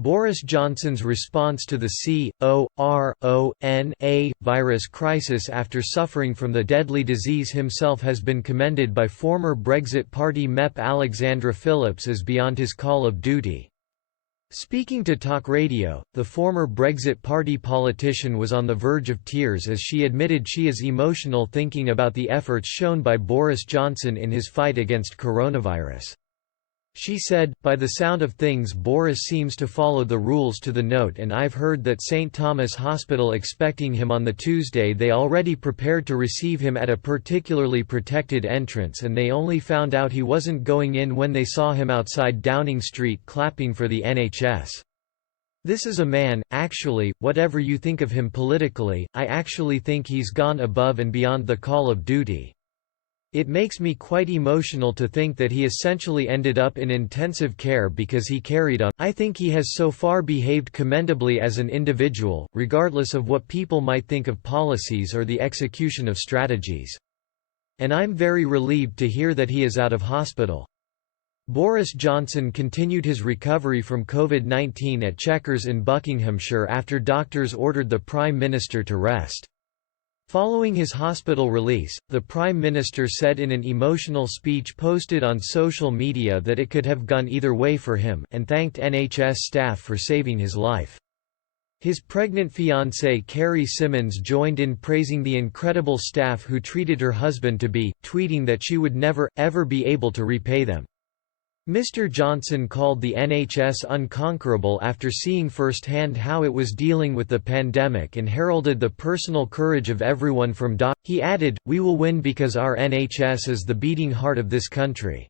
Boris Johnson's response to the c.o.r.o.n.a.virus crisis after suffering from the deadly disease himself has been commended by former Brexit Party MEP Alexandra Phillips as beyond his call of duty. Speaking to Talk Radio, the former Brexit Party politician was on the verge of tears as she admitted she is emotional thinking about the efforts shown by Boris Johnson in his fight against coronavirus. She said, "By the sound of things Boris seems to follow the rules to the note, and I've heard that St. Thomas Hospital expecting him on the Tuesday they already prepared to receive him at a particularly protected entrance and they only found out he wasn't going in when they saw him outside Downing Street clapping for the NHS. This is a man, actually, whatever you think of him politically, I actually think he's gone above and beyond the call of duty. It makes me quite emotional to think that he essentially ended up in intensive care because he carried on. I think he has so far behaved commendably as an individual, regardless of what people might think of policies or the execution of strategies. And I'm very relieved to hear that he is out of hospital." Boris Johnson continued his recovery from COVID-19 at Chequers in Buckinghamshire after doctors ordered the Prime Minister to rest. Following his hospital release, the Prime Minister said in an emotional speech posted on social media that it could have gone either way for him, and thanked NHS staff for saving his life. His pregnant fiancée Carrie Symonds joined in praising the incredible staff who treated her husband to be, tweeting that she would never, ever be able to repay them. Mr. Johnson called the NHS unconquerable after seeing firsthand how it was dealing with the pandemic and heralded the personal courage of everyone from He added, "We will win because our NHS is the beating heart of this country.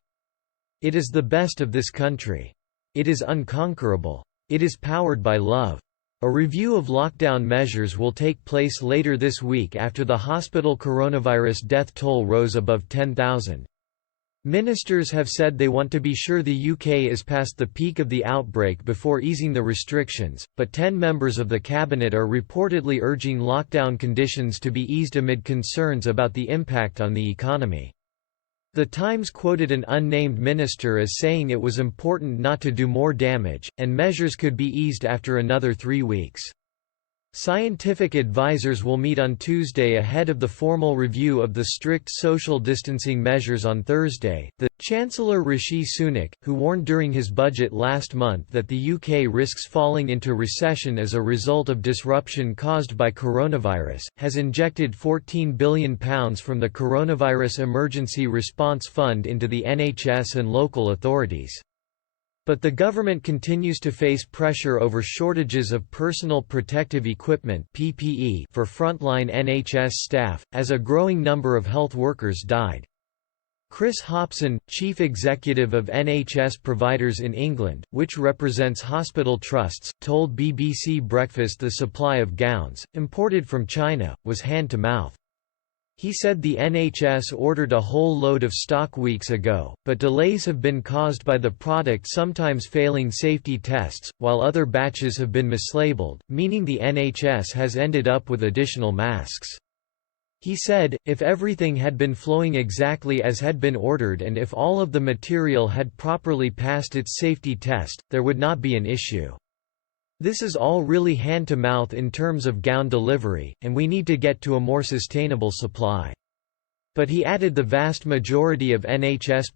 It is the best of this country. It is unconquerable. It is powered by love." A review of lockdown measures will take place later this week after the hospital coronavirus death toll rose above 10,000. Ministers have said they want to be sure the UK is past the peak of the outbreak before easing the restrictions, but 10 members of the cabinet are reportedly urging lockdown conditions to be eased amid concerns about the impact on the economy. The Times quoted an unnamed minister as saying it was important not to do more damage, and measures could be eased after another 3 weeks. Scientific advisors will meet on Tuesday ahead of the formal review of the strict social distancing measures on Thursday. The Chancellor Rishi Sunak, who warned during his budget last month that the UK risks falling into recession as a result of disruption caused by coronavirus, has injected £14 billion from the Coronavirus Emergency Response Fund into the NHS and local authorities. But the government continues to face pressure over shortages of personal protective equipment (PPE) for frontline NHS staff, as a growing number of health workers died. Chris Hopson, chief executive of NHS Providers in England, which represents hospital trusts, told BBC Breakfast the supply of gowns, imported from China, was hand-to-mouth. He said the NHS ordered a whole load of stock weeks ago, but delays have been caused by the product sometimes failing safety tests, while other batches have been mislabeled, meaning the NHS has ended up with additional masks. He said, if everything had been flowing exactly as had been ordered and if all of the material had properly passed its safety test, there would not be an issue. This is all really hand-to-mouth in terms of gown delivery, and we need to get to a more sustainable supply. But he added the vast majority of NHS